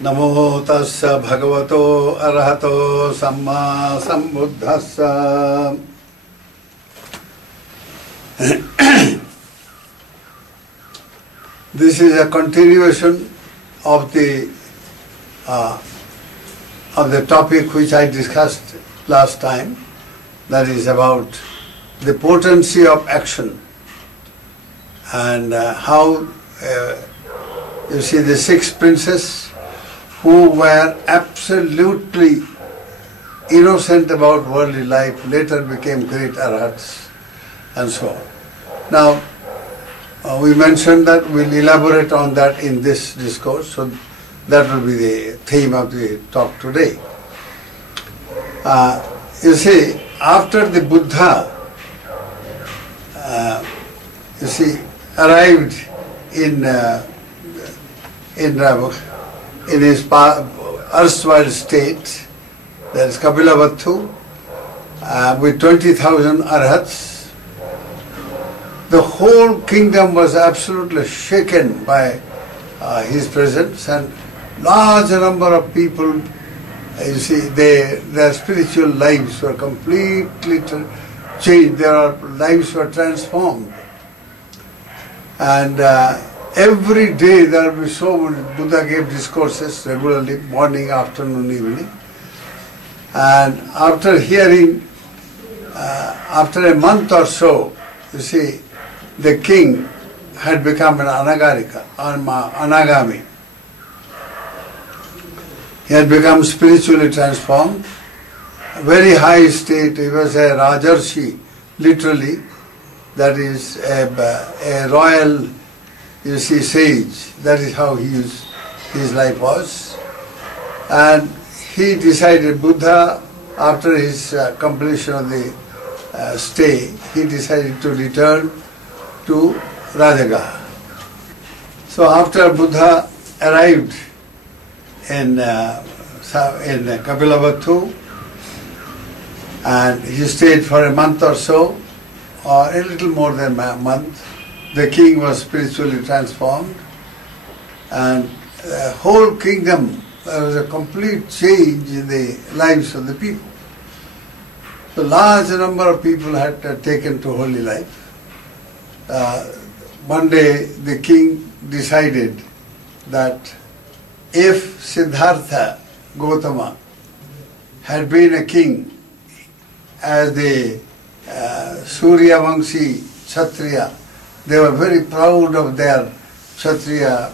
Namo tassa bhagavato arahato samma sambuddhassa. This is a continuation of the topic which I discussed last time, that is about the potency of action and how you see the six princes who were absolutely innocent about worldly life later became great arhats and so on. Now, we mentioned that we'll elaborate on that in this discourse, so that will be the theme of the talk today. You see, after the Buddha, arrived in his erstwhile state, that is Kapilavatthu, with 20,000 arhats. The whole kingdom was absolutely shaken by his presence, and large number of people, you see, their spiritual lives were completely changed, their lives were transformed. And every day there will be so many, Buddha gave discourses regularly, morning, afternoon, evening. And after hearing, after a month or so, you see, the king had become an anagami. He had become spiritually transformed, a very high state. He was a rajarshi, literally, that is a royal, you see, sage. That is how his life was. And he decided, Buddha, after his completion of the stay, he decided to return to Rajagaha. So after Buddha arrived in Kapilavatthu, and he stayed for a month or so, or a little more than a month, the king was spiritually transformed, and the whole kingdom, there was a complete change in the lives of the people. So large number of people had taken to holy life. One day the king decided that if Siddhartha Gautama had been a king as the Suryavamshi Kshatriya, they were very proud of their Kshatriya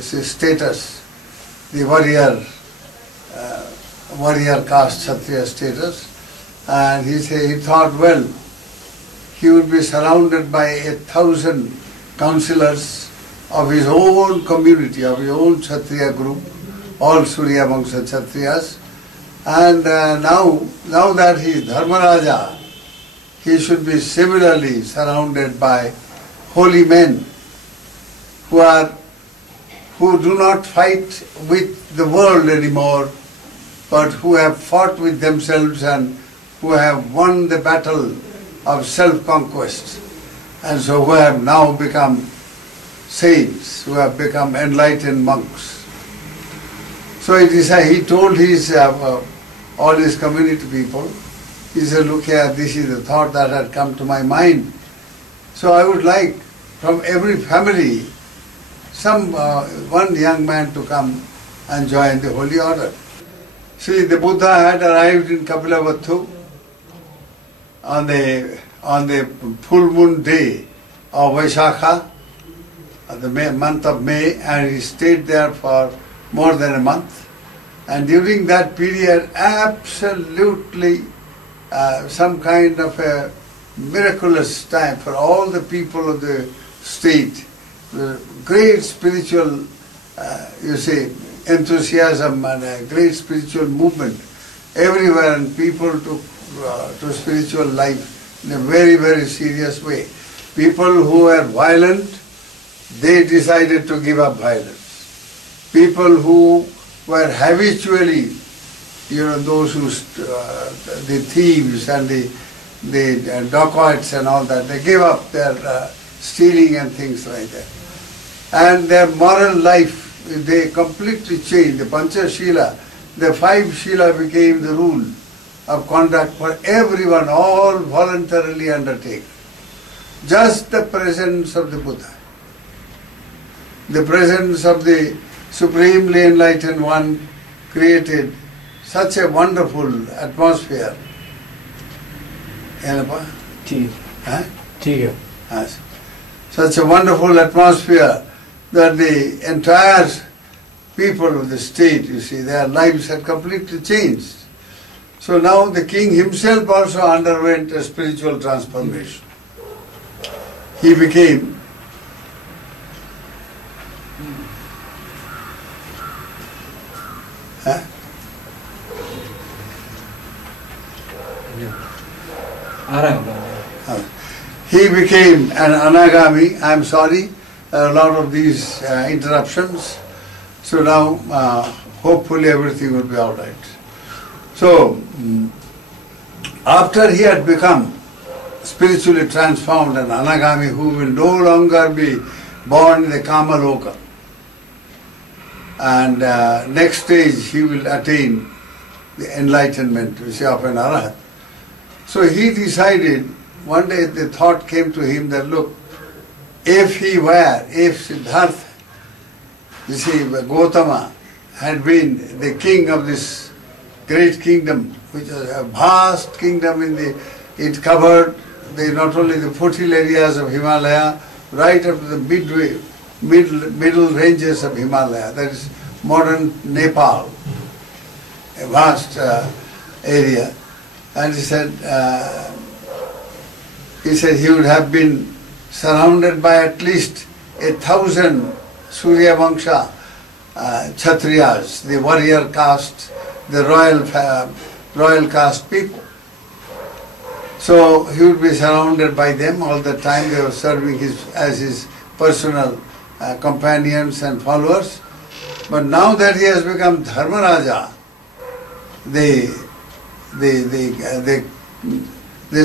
status, the warrior caste Kshatriya status, and he thought, well, he would be surrounded by 1,000 councillors of his own community, of his own Kshatriya group, all Suryavamsha Kshatriyas. And now that he is Dharmaraja, he should be similarly surrounded by holy men who do not fight with the world anymore, but who have fought with themselves and who have won the battle of self-conquest, and so who have now become saints, who have become enlightened monks. So he told his all his community people, he said, look here, this is the thought that had come to my mind. So I would like from every family one young man to come and join the holy order. See, the Buddha had arrived in Kapilavatthu on the full moon day of Vaishakha, the month of May, and he stayed there for more than a month. And during that period, absolutely some kind of a miraculous time for all the people of the state. The great spiritual, enthusiasm and a great spiritual movement everywhere, and people took to spiritual life in a very, very serious way. People who were violent, they decided to give up violence. People who were habitually, those who, the thieves and the dacoits and all that, they gave up their stealing and things like that. And their moral life they completely changed. The Panchashila, the 5 Shila became the rule of conduct for everyone, all voluntarily undertaken. Just the presence of the Buddha, the presence of the Supremely Enlightened One created such a wonderful atmosphere. Yes. Such a wonderful atmosphere that the entire people of the state, you see, their lives had completely changed. So now the king himself also underwent a spiritual transformation. He became he became an anagami. I am sorry, a lot of these interruptions. So now, hopefully everything will be all right. So, after he had become spiritually transformed, an anagami who will no longer be born in the Kama Loka, and next stage he will attain the enlightenment, you see, of an Arahat. So he decided, one day the thought came to him that, look, if Siddhartha, you see, Gautama had been the king of this great kingdom, which was a vast kingdom it covered not only the foothill areas of Himalaya, right up to the middle ranges of Himalaya, that is modern Nepal, a vast area. And he said he would have been surrounded by at least 1,000 Surya Vangsha Kshatriyas, the warrior caste, the royal caste people. So he would be surrounded by them all the time. They were serving as his personal companions and followers. But now that he has become Dharmaraja, the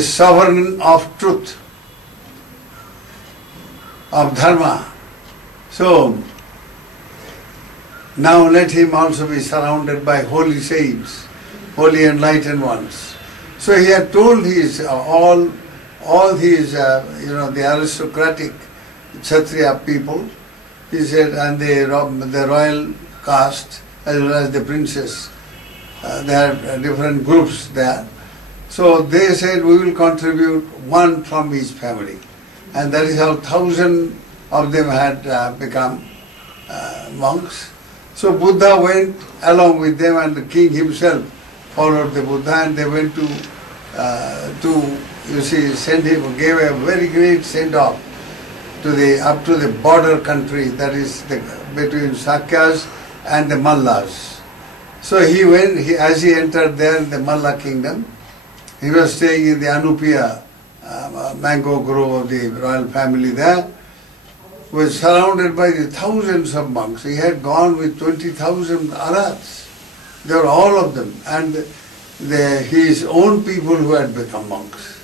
sovereign of truth, of Dharma. So now let him also be surrounded by holy saints, holy enlightened ones. So he had told his all his the aristocratic Kshatriya people, he said, and the royal caste as well as the princes, there are different groups there. So they said, we will contribute one from each family. And that is how 1,000 of them had become monks. So Buddha went along with them, and the king himself followed the Buddha, and they went to send him, gave a very great send-off up to the border country, that is between Sakyas and the Mallas. So he went, as he entered there in the Malla kingdom, he was staying in the Anupiya mango grove of the royal family there, was surrounded by the thousands of monks. He had gone with 20,000 arhats. They were all of them. And his own people who had become monks.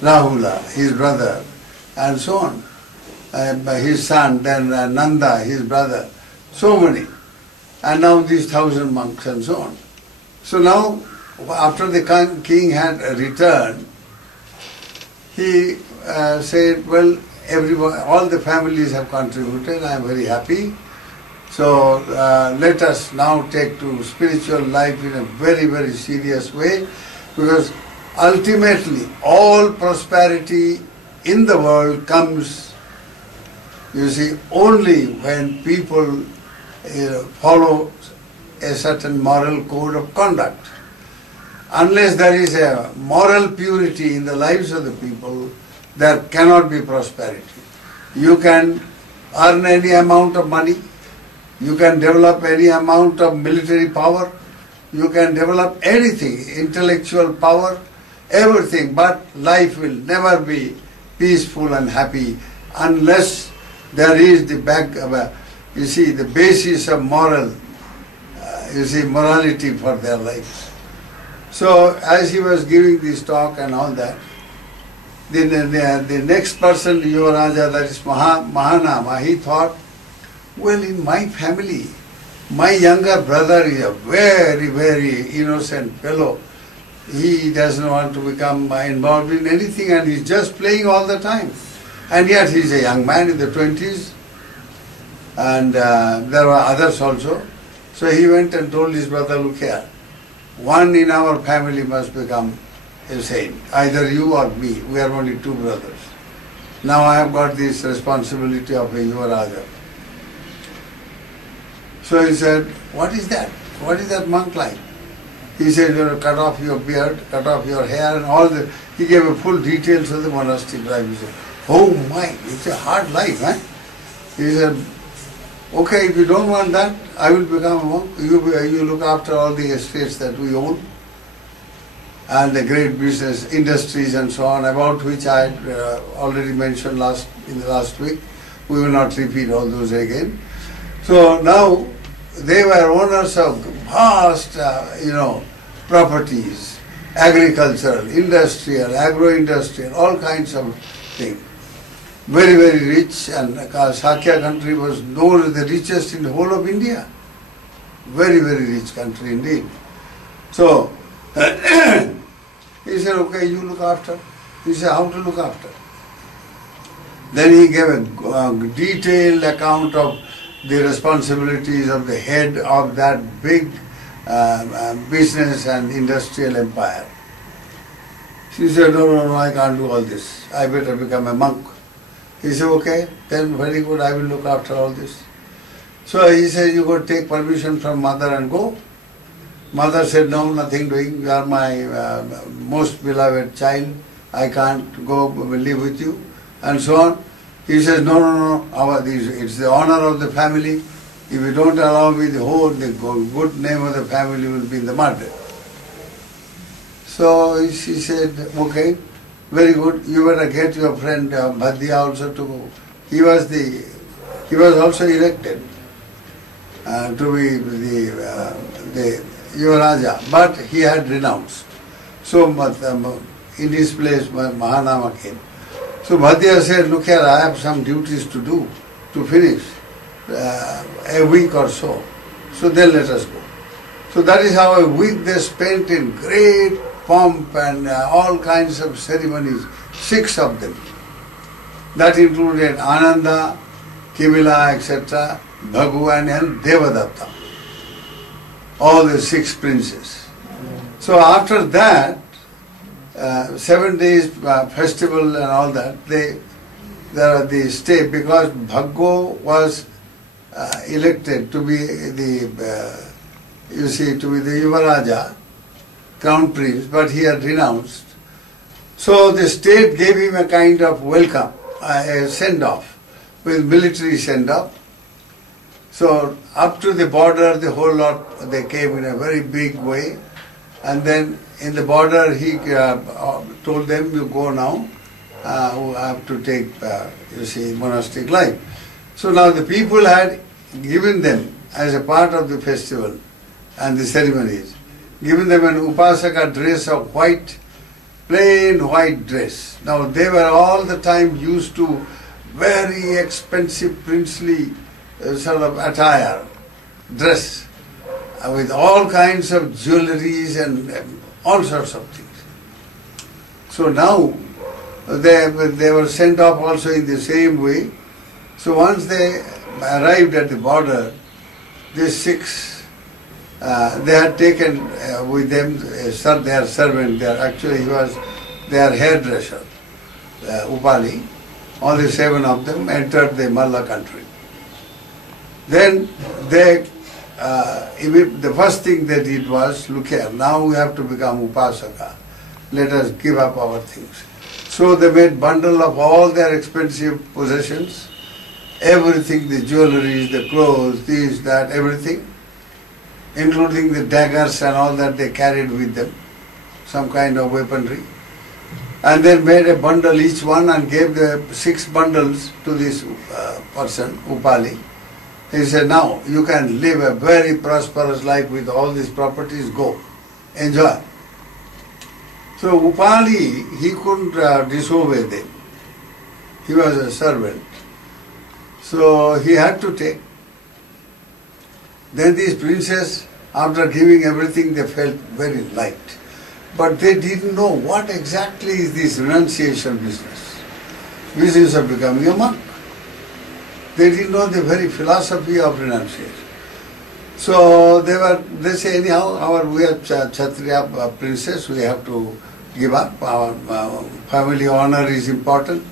Rahula, his brother, and so on. His son, then Nanda, his brother. So many. And now these 1,000 monks and so on. So now, after the king had returned, he said, well, all the families have contributed, I am very happy. So let us now take to spiritual life in a very, very serious way, because ultimately all prosperity in the world comes, you see, only when people follow a certain moral code of conduct. Unless there is a moral purity in the lives of the people, there cannot be prosperity. You can earn any amount of money, you can develop any amount of military power, you can develop anything, intellectual power, everything, but life will never be peaceful and happy unless there is the basis of morality for their lives. So as he was giving this talk and all that, the next person, Yuvaraja, that is Maha, he thought, well, in my family, My younger brother is a very, very innocent fellow. He doesn't want to become involved in anything and he's just playing all the time. And yet he's a young man in the 20s and there were others also. So he went and told his brother, look here, one in our family must become a saint, either you or me. We are only two brothers. Now I have got this responsibility of a Yuvaraja. So he said, what is that? What is that monk like? He said, you know, cut off your beard, cut off your hair and all the... He gave a full details of the monastic life. He said, oh my, it's a hard life, eh? He said, okay, if you don't want that, I will become a monk. You look after all the estates that we own and the great business industries and so on, about which I had already mentioned in the last week. We will not repeat all those again. So now they were owners of vast, properties, agricultural, industrial, agro-industrial, all kinds of things. Very, very rich, and Sakya country was known as the richest in the whole of India. Very, very rich country indeed. So he said, okay, you look after. He said, how to look after? Then he gave a detailed account of the responsibilities of the head of that big business and industrial empire. She said, no, I can't do all this. I better become a monk. He said, okay, then very good, I will look after all this. So he said, you go take permission from mother and go. Mother said, no, nothing doing. You are my most beloved child. I can't go live with you. And so on. He says, no, it's the honor of the family. If you don't allow me, the good name of the family will be in the mud. So she said, okay, very good. You better get your friend Bhadya also to go. He was also elected to be the Yuvaraja, but he had renounced. So in his place, Maha came. So Bhadya said, look here, I have some duties to do, to finish, a week or so. So then let us go. So that is how a week they spent in great pomp and all kinds of ceremonies, 6 of them. That included Ananda, Kimila, etc., Bhagwan and Devadatta. All the 6 princes. So after that, 7 days festival and all that, they stay because Bhaggo was elected to be the Yuvaraja, crown prince, but he had renounced. So the state gave him a kind of welcome, a send-off, with military send-off. So up to the border, the whole lot, they came in a very big way. And then in the border, he told them, you go now, who have to take, monastic life. So now the people had given them, as a part of the festival and the ceremonies, given them an upasaka dress of white, plain white dress. Now they were all the time used to very expensive princely sort of attire, dress, with all kinds of jewelries and all sorts of things. So now they were sent off also in the same way. So once they arrived at the border, these 6, they had taken with them their servant. He was their hairdresser, Upali. All the 7 of them entered the Malla country. Then they the first thing they did was, look here, now we have to become upasaka. Let us give up our things. So they made bundle of all their expensive possessions, everything, the jewelry, the clothes, this, that, everything, including the daggers and all that they carried with them, some kind of weaponry. And then made a bundle each one and gave the 6 bundles to this person, Upali. He said, now you can live a very prosperous life with all these properties, go, enjoy. So Upali, he couldn't disobey them. He was a servant. So he had to take. Then these princes, after giving everything, they felt very light. But they didn't know what exactly is this renunciation business of becoming a monk. They didn't know the very philosophy of renunciation. So they say, anyhow, we are Kshatriya princess, we have to give up, our family honor is important.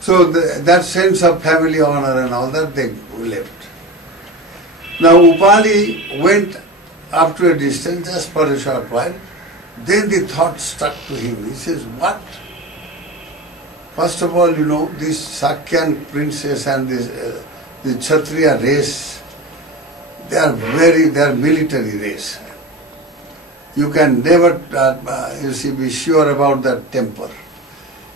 So that sense of family honor and all that, they left. Now Upali went up to a distance just for a short while. Then the thought struck to him. He says, what? First of all, this Sakyan princess and the Kshatriya race, they are military race. You can never, be sure about that temper.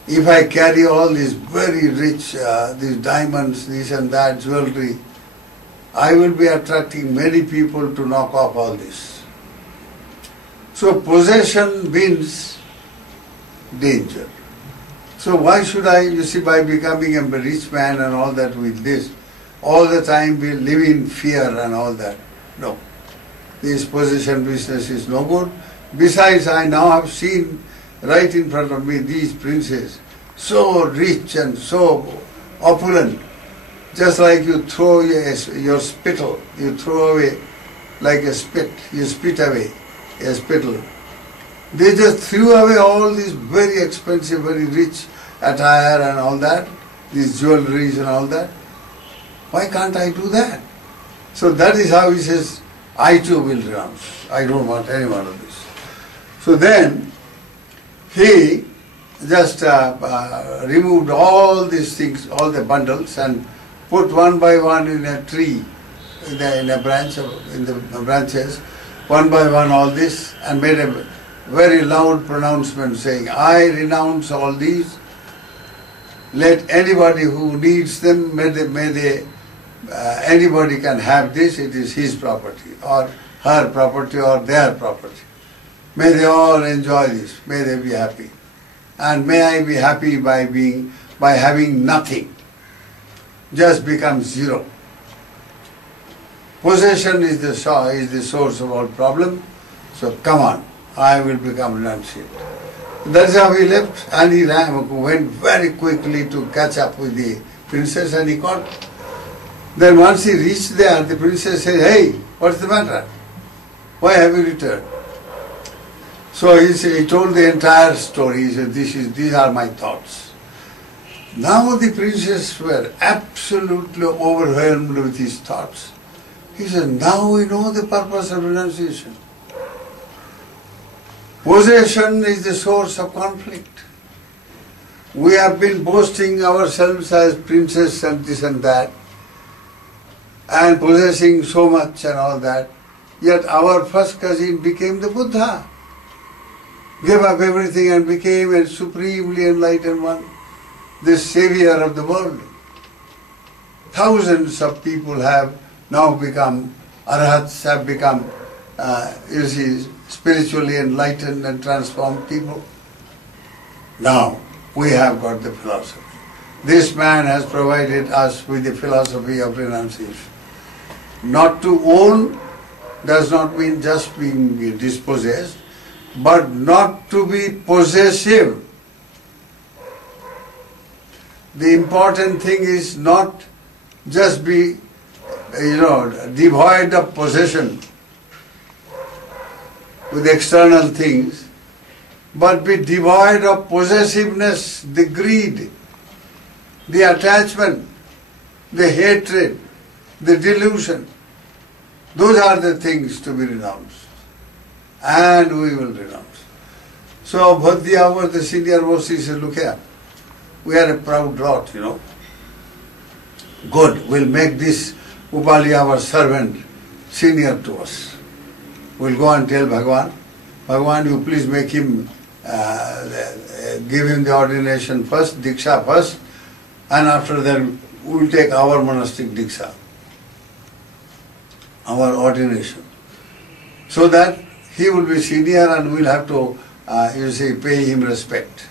If I carry all these very rich, these diamonds, this and that, jewelry, I will be attracting many people to knock off all this. So possession means danger. So why should I, by becoming a rich man and all that with this, all the time we live in fear and all that? No. This possession business is no good. Besides, I now have seen right in front of me these princes, so rich and so opulent. Just like you throw your spittle, you throw away like a spit, you spit away a spittle. They just threw away all these very expensive, very rich attire and all that, these jewelries and all that. Why can't I do that? So that is how he says, I too will renounce. I don't want any one of this. So then he just removed all these things, all the bundles, and put one by one in a tree, in the branches, one by one all this, and made a very loud pronouncement saying, I renounce all these. Let anybody who needs them, anybody can have this, it is his property, or her property, or their property. May they all enjoy this, may they be happy. And may I be happy by having nothing. Just become zero. Possession is the source of all problem. So come on, I will become renunciate. That's how he left, and he went very quickly to catch up with the princess, and he caught. Then once he reached there, the princess said, hey, what's the matter? Why have you returned? So he told the entire story. He said, these are my thoughts. Now the princess were absolutely overwhelmed with his thoughts. He said, now we know the purpose of renunciation. Possession is the source of conflict. We have been boasting ourselves as princes and this and that, and possessing so much and all that. Yet our first cousin became the Buddha, gave up everything and became a supremely enlightened one, the savior of the world. Thousands of people have now become arhats, have become, spiritually enlightened and transformed people. Now we have got the philosophy. This man has provided us with the philosophy of renunciation. Not to own does not mean just being dispossessed, but not to be possessive. The important thing is not just be, devoid of possession with external things, but be devoid of possessiveness, the greed, the attachment, the hatred, the delusion. Those are the things to be renounced. And we will renounce. So Bhaddiya was the senior most, he said, look here, we are a proud lot, Good, we'll make this Upali our servant senior to us. We'll go and tell Bhagavan, Bhagavan, you please make him, give him the ordination first, Diksha first, and after that we'll take our monastic Diksha, our ordination. So that he will be senior and we'll have to, pay him respect.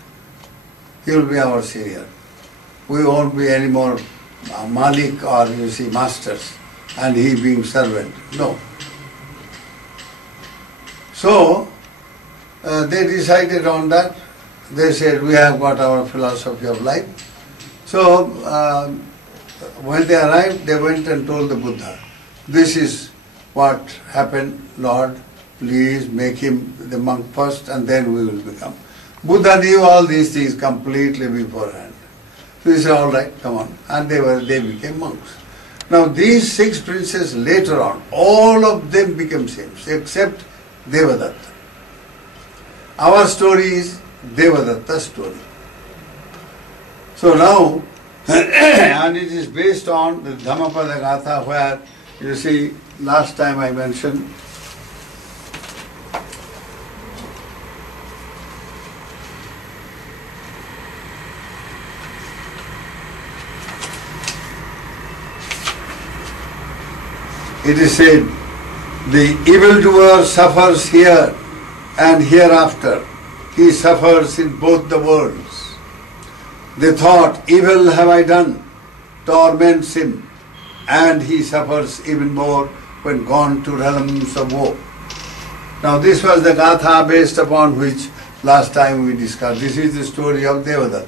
He will be our senior. We won't be any more Malik or, masters. and he being servant. No. So, they decided on that. They said, we have got our philosophy of life. So, when they arrived, they went and told the Buddha, this is what happened, Lord, please make him the monk first and then we will become. Buddha knew all these things completely beforehand. So he said, all right, come on. And they became monks. Now these 6 princes later on, all of them became saints except Devadatta. Our story is Devadatta's story. So now, and it is based on the Dhammapada Gatha, where you see, last time I mentioned, it is said, the evildoer suffers here and hereafter. He suffers in both the worlds. The thought, evil have I done, torments him, and he suffers even more when gone to realms of woe. Now this was the Gatha based upon which last time we discussed. This is the story of Devadatta.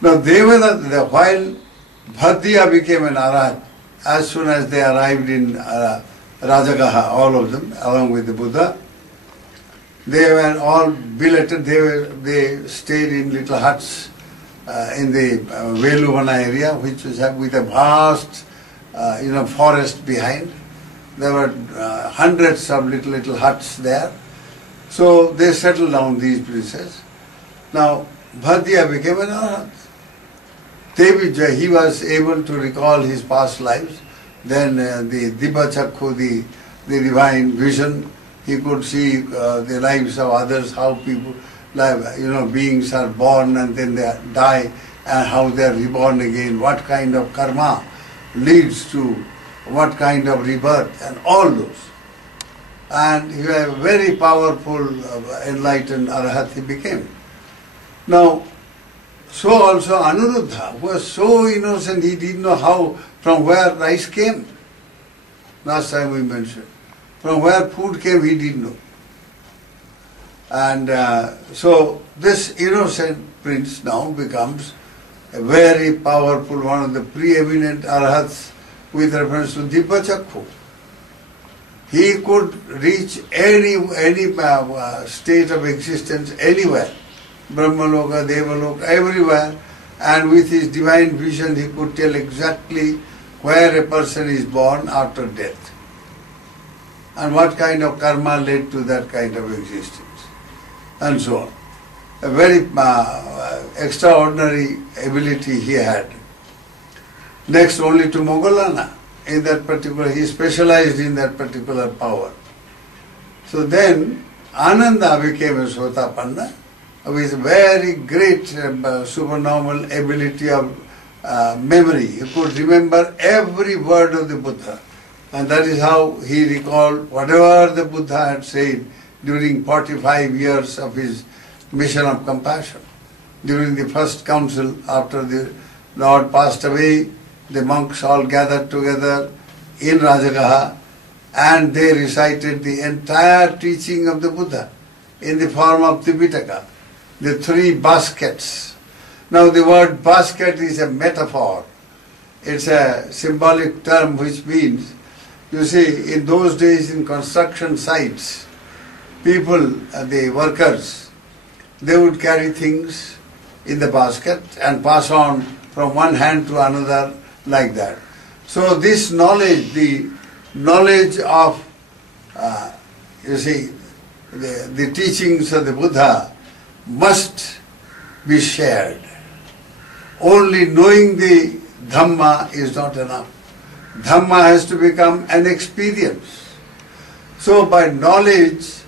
Now Devadatta, while Bhaddiya became an Arhat, as soon as they arrived in Rajagaha, all of them, along with the Buddha, they were all billeted. They stayed in little huts in the Veluvana area, which was with a vast, forest behind. There were hundreds of little huts there. So they settled down, these princes. Now Bhaddiya became an Arhat. He was able to recall his past lives. Then the Dibba Chakku, the divine vision, he could see the lives of others, how people, beings are born and then they die, and how they are reborn again, what kind of karma leads to what kind of rebirth, and all those. And he was a very powerful, enlightened Arhat he became. Now, so also Anuruddha was so innocent, he didn't know from where rice came. Last time we mentioned. From where food came, he didn't know. And so this innocent prince now becomes a very powerful, one of the preeminent Arhats with reference to Dibba Chakku. He could reach any state of existence anywhere. Brahmaloka, Devaloka, everywhere, and with his divine vision he could tell exactly where a person is born after death and what kind of karma led to that kind of existence, and so on. A very extraordinary ability he had. Next only to Moggallana, in that particular, he specialized in that particular power. So then Ananda became a Sotapanna, with very great supernormal ability of memory. He could remember every word of the Buddha. And that is how he recalled whatever the Buddha had said during 45 years of his mission of compassion. During the first council, after the Lord passed away, the monks all gathered together in Rajagaha and they recited the entire teaching of the Buddha in the form of Tipitaka. The 3 baskets. Now the word basket is a metaphor. It's a symbolic term which means, you see, in those days in construction sites, people, the workers, they would carry things in the basket and pass on from one hand to another like that. So this knowledge, the knowledge of, the teachings of the Buddha must be shared. Only knowing the Dhamma is not enough. Dhamma has to become an experience. So by knowledge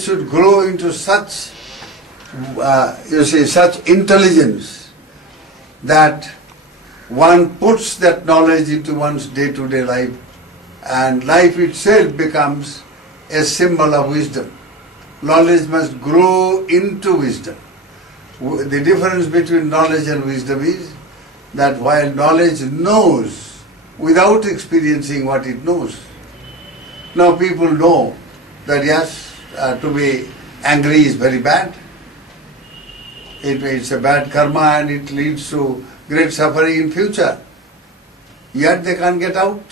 should grow into such, such intelligence that one puts that knowledge into one's day-to-day life, and life itself becomes a symbol of wisdom. Knowledge must grow into wisdom. The difference between knowledge and wisdom is that while knowledge knows without experiencing what it knows. Now people know that yes, to be angry is very bad. It's a bad karma and it leads to great suffering in future. Yet they can't get out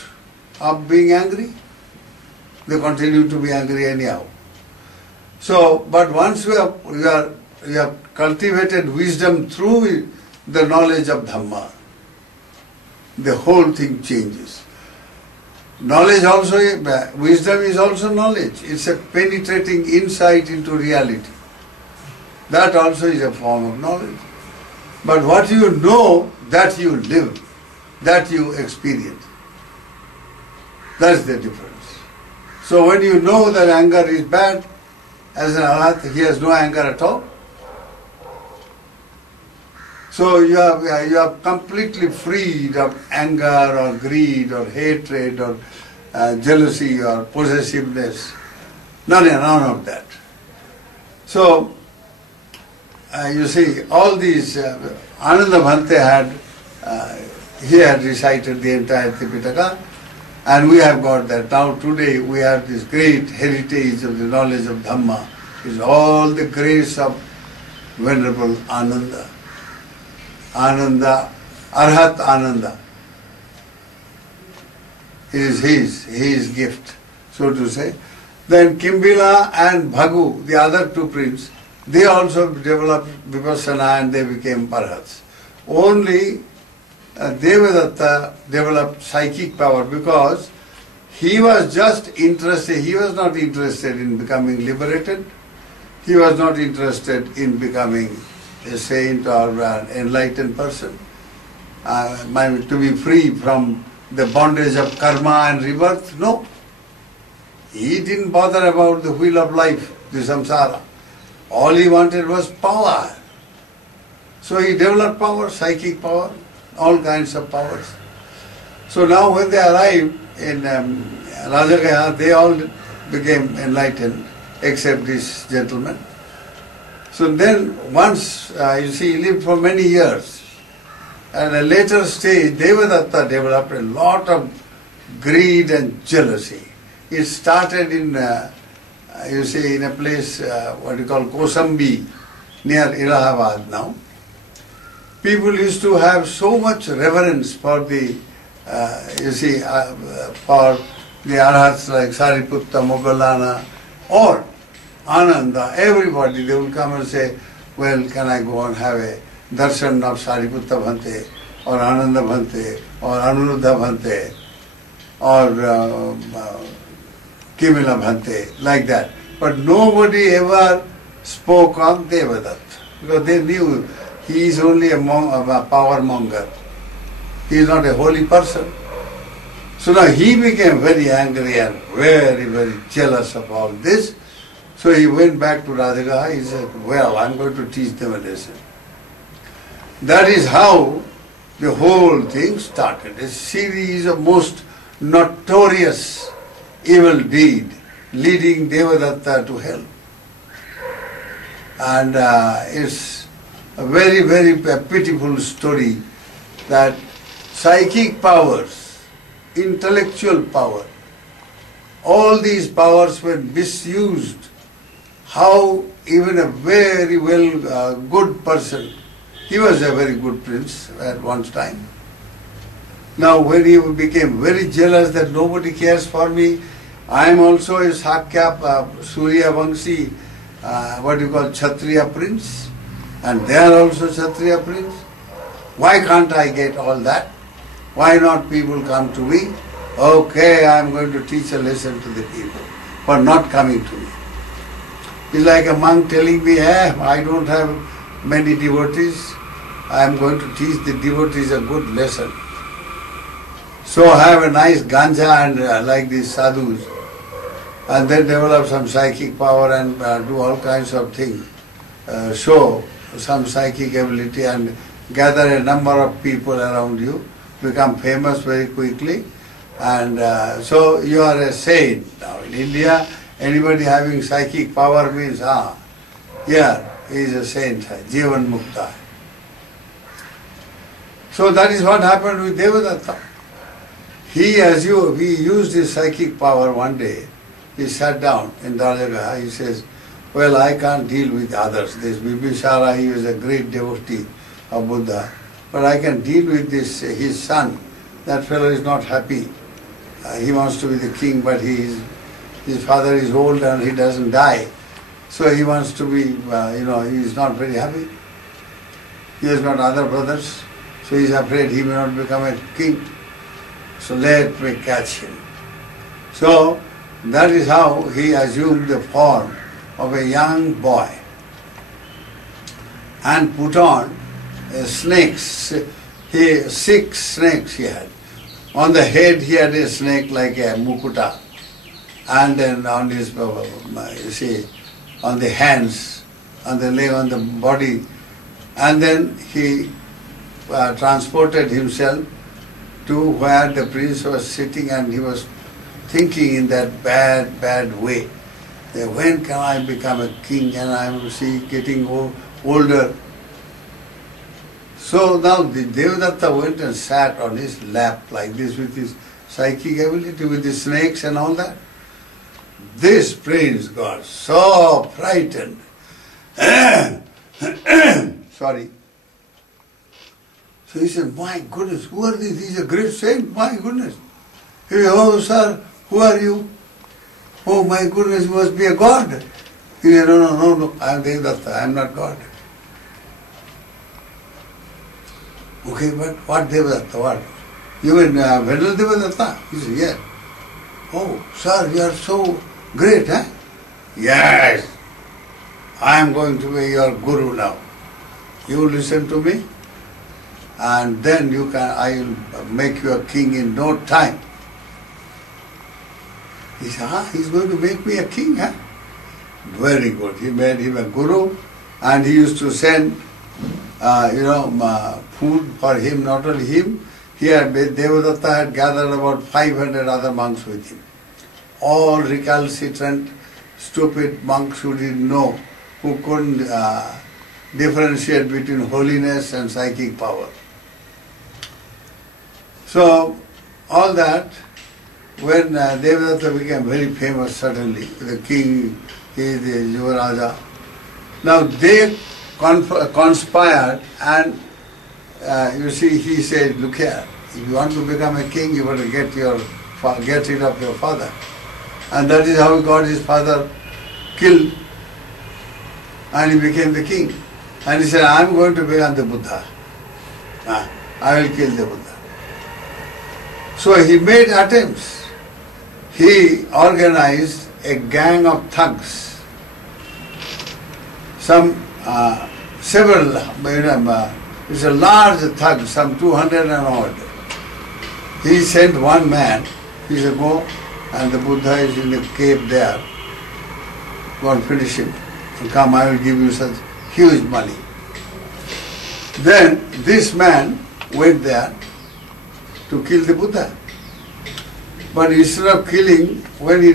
of being angry. They continue to be angry anyhow. So, but once you have cultivated wisdom through the knowledge of Dhamma, the whole thing changes. Knowledge also, wisdom is also knowledge. It's a penetrating insight into reality. That also is a form of knowledge. But what you know, that you live, that you experience. That's the difference. So when you know that anger is bad, as an Arhat, he has no anger at all. So you are completely freed of anger or greed or hatred or jealousy or possessiveness. None of that. So you see, all these Ananda Bhante he had recited the entire Tripitaka, and we have got that. Now today we have this great heritage of the knowledge of Dhamma. It's all the grace of Venerable Ananda. Ananda, Arhat Ananda. It is his gift, so to say. Then Kimbila and Bhagu, the other two princes, they also developed Vipassana and they became Arhats. Only Devadatta developed psychic power because he was just interested, he was not interested in becoming liberated, he was not interested in becoming a saint or an enlightened person, to be free from the bondage of karma and rebirth. No. He didn't bother about the wheel of life, the samsara. All he wanted was power. So he developed power, psychic power, all kinds of powers. So now when they arrived in Rajagaya, they all became enlightened, except this gentleman. So then once, you see, he lived for many years. At a later stage, Devadatta developed a lot of greed and jealousy. It started in, you see, in a place, what you call Kosambi, near Allahabad now. People used to have so much reverence for the, you see, for the Arhats like Sariputta, Moggallana, or Ananda, everybody, they will come and say, well, can I go and have a darshan of Sariputta Bhante, or Ananda Bhante, or Anuruddha Bhante, or Kimila Bhante, like that. But nobody ever spoke of Devadatta, because they knew he is only a power monger. He is not a holy person. So now he became very angry and very, very jealous of all this. So he went back to Radhagaha. He said, well, I'm going to teach them a lesson. That is how the whole thing started. A series of most notorious evil deed leading Devadatta to hell. And it's a very, very pitiful story that psychic powers, intellectual power, all these powers were misused. How even a very good person, he was a very good prince at one time. Now when he became very jealous that nobody cares for me, I am also a Sakya Surya Vamsi, what you call Kshatriya prince, and they are also Kshatriya prince. Why can't I get all that? Why not people come to me? Okay, I am going to teach a lesson to the people for not coming to me. It's like a monk telling me, I don't have many devotees, I am going to teach the devotees a good lesson. So have a nice ganja and like these sadhus, and then develop some psychic power and do all kinds of things, show some psychic ability and gather a number of people around you, become famous very quickly, and so you are a saint. Now in India, anybody having psychic power means, here he is a saint, Jivan Mukta. So that is what happened with Devadatta. he used his psychic power one day. He sat down in Dwaraka. He says, well, I can't deal with others. This Bibhisara, he was a great devotee of Buddha. But I can deal with this, his son. That fellow is not happy. He wants to be the king, but his father is old and he doesn't die. So he wants to be, he is not very happy. He has got other brothers, so he is afraid he may not become a king. So let me catch him. So that is how he assumed the form of a young boy and put on snakes. 6 snakes he had. On the head he had a snake like a mukuta, and then on his, on the hands, on the leg, on the body, and then he transported himself to where the prince was sitting, and he was thinking in that bad way. That when can I become a king, and I am getting older. So now the Devadatta went and sat on his lap like this with his psychic ability, with the snakes and all that. This prince got so frightened. Sorry. So he said, my goodness, who are these? He's a great saint, my goodness. He said, oh sir, who are you? Oh my goodness, you must be a god. He said, no, I am Devadatta, I am not God. Okay, but what Devadatta, what? You mean Venerable Devadatta? He said, yes. Oh, sir, you are so great, eh? Yes. I am going to be your guru now. You listen to me, and then I will make you a king in no time. He said, he's going to make me a king, huh? Very good. He made him a guru, and he used to send, food for him, not only him. Devadatta had gathered about 500 other monks with him. All recalcitrant, stupid monks who didn't know, who couldn't differentiate between holiness and psychic power. So, all that, when Devadatta became very famous suddenly, the king, he is the Yuvaraja. Now they conspired, and he said, look here, if you want to become a king, you got to get rid of your father. And that is how he got his father killed, and he became the king. And he said, I am going to become the Buddha. I will kill the Buddha. So he made attempts. He organized a gang of thugs. Several, it's a large thug, some 200 and odd. He sent one man, he said, go, and the Buddha is in the cave there. Go and finish him. And come, I will give you such huge money. Then this man went there to kill the Buddha. But instead of killing, when he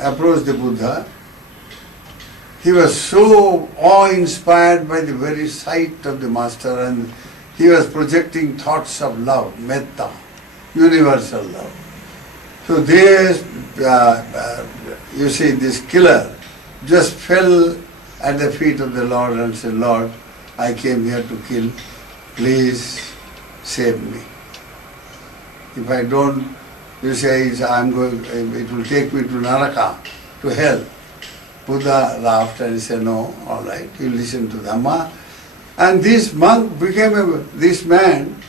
approached the Buddha, he was so awe-inspired by the very sight of the Master, and he was projecting thoughts of love, metta, universal love. So this, this killer just fell at the feet of the Lord and said, Lord, I came here to kill, please save me. If I don't, you say, it will take me to Naraka, to hell. Buddha laughed and he said, no, all right, you listen to Dhamma. And this monk became this man,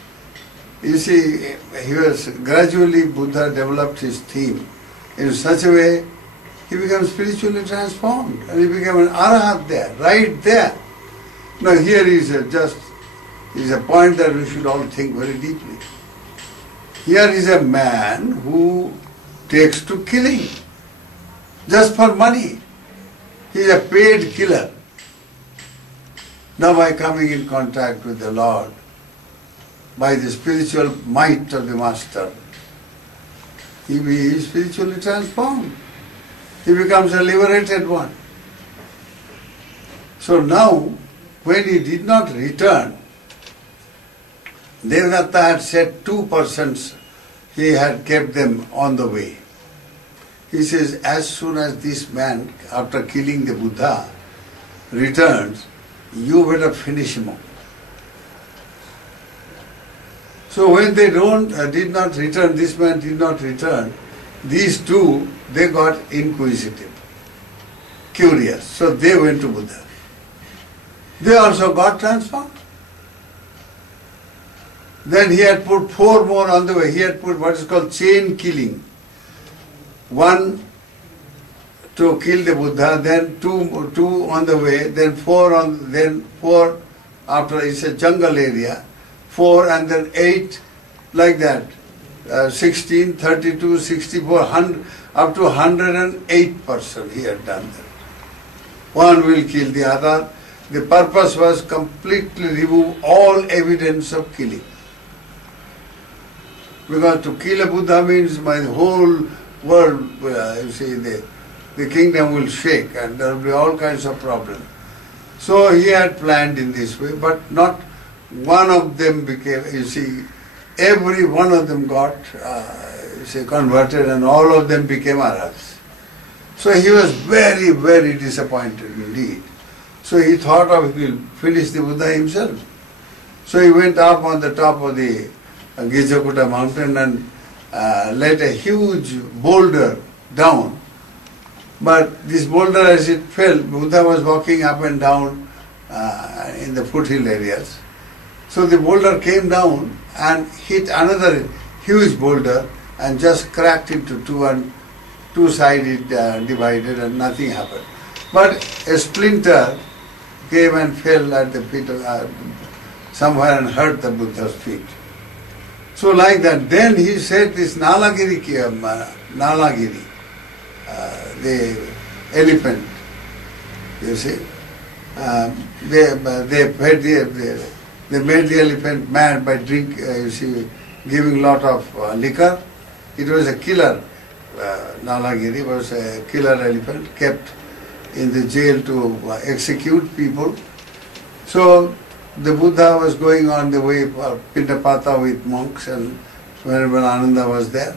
he was gradually, Buddha developed his theme in such a way, he became spiritually transformed, and he became an arahat there, right there. Now here is a point that we should all think very deeply. Here is a man who takes to killing, just for money. He is a paid killer. Now by coming in contact with the Lord, by the spiritual might of the Master, he is spiritually transformed. He becomes a liberated one. So now, when he did not return Devadatta had said 2 persons, he had kept them on the way. He says, as soon as this man, after killing the Buddha, returns, you better finish him off. So when they did not return, this man did not return, these two, they got inquisitive, curious. So they went to Buddha. They also got transformed. Then he had put 4 more on the way. He had put what is called chain killing. 1 to kill the Buddha, then two on the way, then 4 after it's a jungle area, 4 and then 8, like that. 16, 32, 64, 100, up to 108 person he had done that. One will kill the other. The purpose was completely remove all evidence of killing. Because to kill a Buddha means my whole world, you see, the kingdom will shake and there will be all kinds of problems. So he had planned in this way, but not one of them became, you see, every one of them got converted and all of them became Arhats. So he was very, very disappointed indeed. So he thought of he will finish the Buddha himself. So he went up on the top of the Gijakuta mountain and let a huge boulder down. But this boulder, as it fell, Buddha was walking up and down in the foothill areas. So the boulder came down and hit another huge boulder and just cracked into two, and two sides it divided and nothing happened. But a splinter came and fell at the feet of somewhere and hurt the Buddha's feet. So like that, then he said this Nalagiri, the elephant, you see, they made the elephant mad by giving lot of liquor. It was a killer, Nalagiri was a killer elephant kept in the jail to execute people. So the Buddha was going on the way for Pindapata with monks and whenever Ananda was there.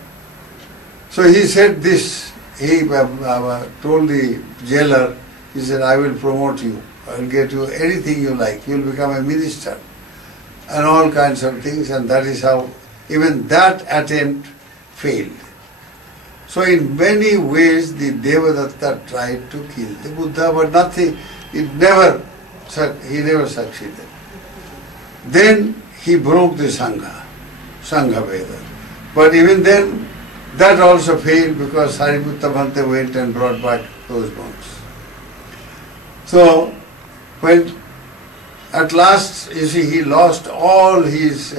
So he said this, he told the jailer, he said, I will promote you, I will get you anything you like, you will become a minister and all kinds of things, and that is how even that attempt failed. So in many ways the Devadatta tried to kill the Buddha, but nothing, he never succeeded. Then he broke the Sangha Veda. But even then, that also failed because Sariputta Bhante went and brought back those monks. So, when at last, you see, he lost all his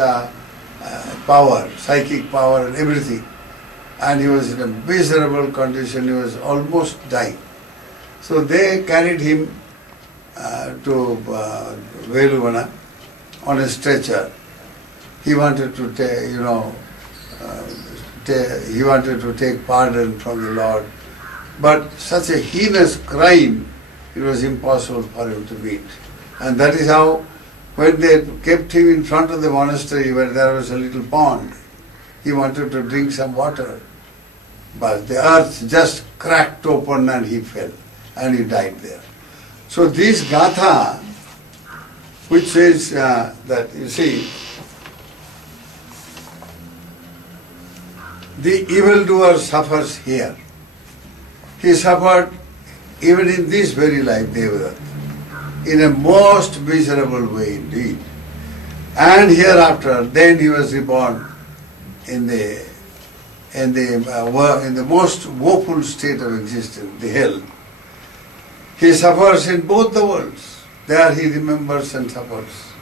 power, psychic power and everything. And he was in a miserable condition, he was almost dying. So they carried him to Veluvana on a stretcher. He wanted to he wanted to take pardon from the Lord. But such a heinous crime, it was impossible for him to meet. And that is how, when they kept him in front of the monastery where there was a little pond, he wanted to drink some water. But the earth just cracked open and he fell and he died there. So this Gatha, which says that, you see, the evildoer suffers here. He suffered even in this very life, Devadatta, in a most miserable way indeed. And hereafter, then he was reborn in the most woeful state of existence, the hell. He suffers in both the worlds. There he remembers and suffers.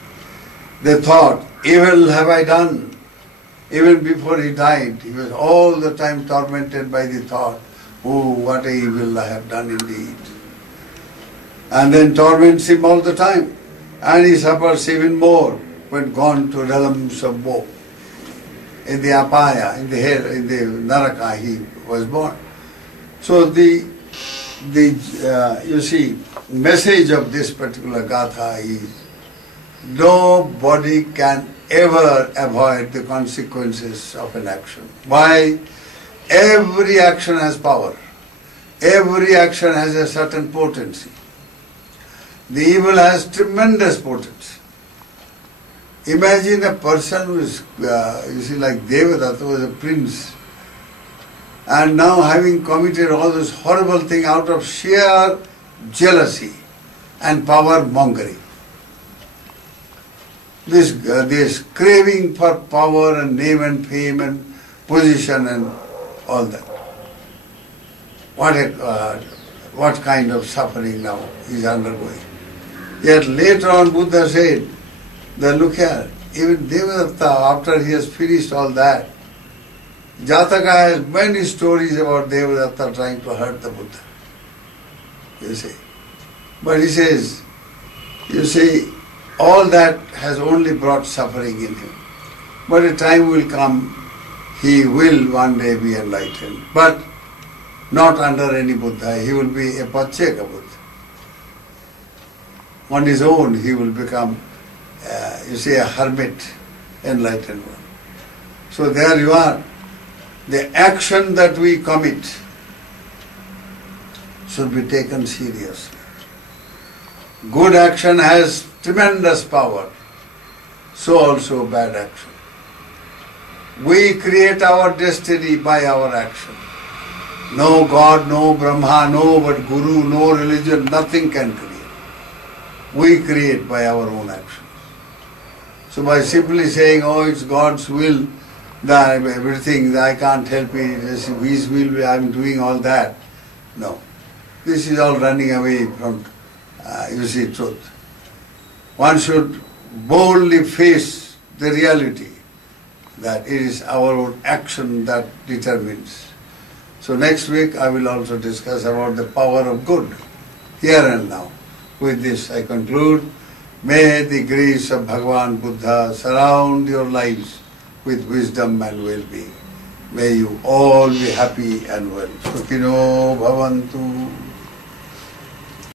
The thought, evil have I done. Even before he died, he was all the time tormented by the thought, oh, what a evil I have done indeed. And then torments him all the time. And he suffers even more when gone to realms of woe. In the apaya, in the hell, in the naraka, he was born. So the you see, message of this particular gatha is, nobody can ever avoid the consequences of an action. Why? Every action has power. Every action has a certain potency. The evil has tremendous potency. Imagine a person who is, like Devadatta was a prince, and now having committed all this horrible thing out of sheer jealousy and power mongering. This craving for power and name and fame and position and all that. What kind of suffering now he is undergoing. Yet later on Buddha said that look here, even Devadatta, after he has finished all that, Jataka has many stories about Devadatta trying to hurt the Buddha. You see. But he says, you see, all that has only brought suffering in him. But a time will come, he will one day be enlightened. But not under any Buddha, he will be a Pacceka Buddha. On his own he will become, a hermit, enlightened one. So there you are. The action that we commit should be taken seriously. Good action has tremendous power, so also bad action. We create our destiny by our action. No God, no Brahma, no but Guru, no religion, nothing can create. We create by our own actions. So by simply saying, oh, it's God's will, that everything, I can't help it, it's His will, I'm doing all that. No. This is all running away from, truth. One should boldly face the reality that it is our own action that determines. So next week I will also discuss about the power of good, here and now. With this I conclude. May the grace of Bhagavan Buddha surround your lives with wisdom and well-being. May you all be happy and well. Sukhino bhavantu.